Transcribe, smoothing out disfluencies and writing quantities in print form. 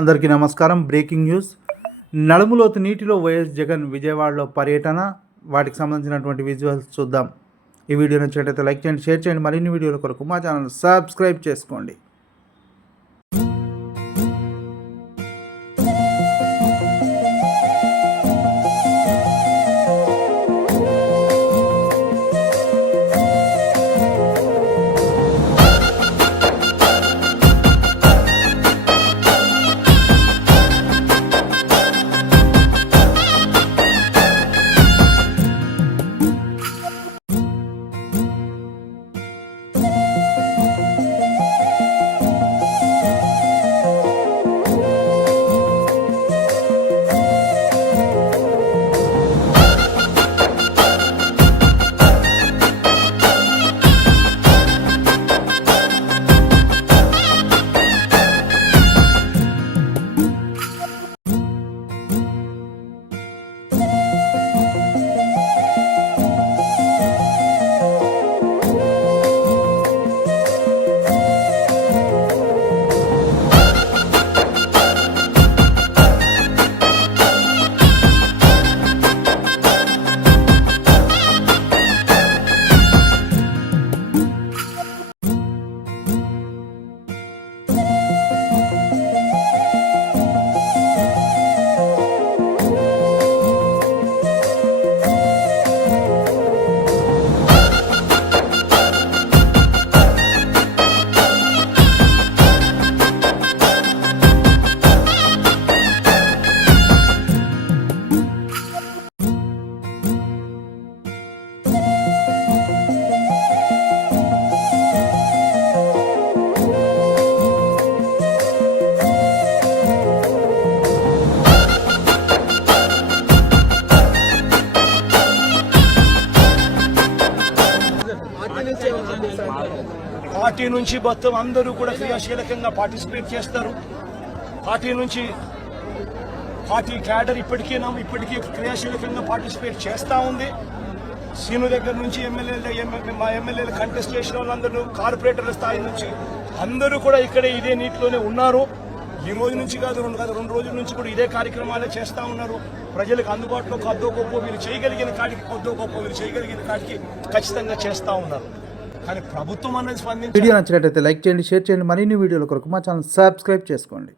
అందరికీ నమస్కారం. Breaking news. నడుములోతు నీటిలో వైఎస్ జగన్ విజయవాడలో పర్యటన, వాటికి సంబంధించినటువంటి విజువల్స్ చూద్దాం. ఈ వీడియో నచ్చినట్లయితే లైక్ చేయండి, షేర్ చేయండి. మరిన్ని వీడియోల కొరకు మా ఛానల్ సబ్స్క్రైబ్ చేసుకోండి. పార్టీ నుంచి మొత్తం అందరూ కూడా క్రియాశీలకంగా పార్టిసిపేట్ చేస్తారు. పార్టీ నుంచి పార్టీ క్యాడర్ ఇప్పటికీ క్రియాశీలకంగా పార్టిసిపేట్ చేస్తూ ఉంది. సీను దగ్గర నుంచి మా ఎమ్మెల్యేలు కంటెస్ట్ చేసిన వాళ్ళందరూ, కార్పొరేటర్ల స్థాయి నుంచి అందరూ కూడా ఇక్కడే ఇదే నీటిలోనే ఉన్నారు. ఈ రోజు నుంచి కాదు, రెండు రోజుల నుంచి కూడా ఇదే కార్యక్రమాలే చేస్తూ ఉన్నారు. ప్రజలకు అందుబాటులో కొద్దో గొప్ప వీళ్ళు చేయగలిగిన కాడికి ఖచ్చితంగా చేస్తూ ఉన్నారు. కానీ ప్రభుత్వం అనేది స్పందించి. వీడియో నచ్చినట్లయితే లైక్ చేయండి, షేర్ చేయండి. మరిన్ని వీడియోల కొరకు మా ఛానల్ సబ్స్క్రైబ్ చేసుకోండి.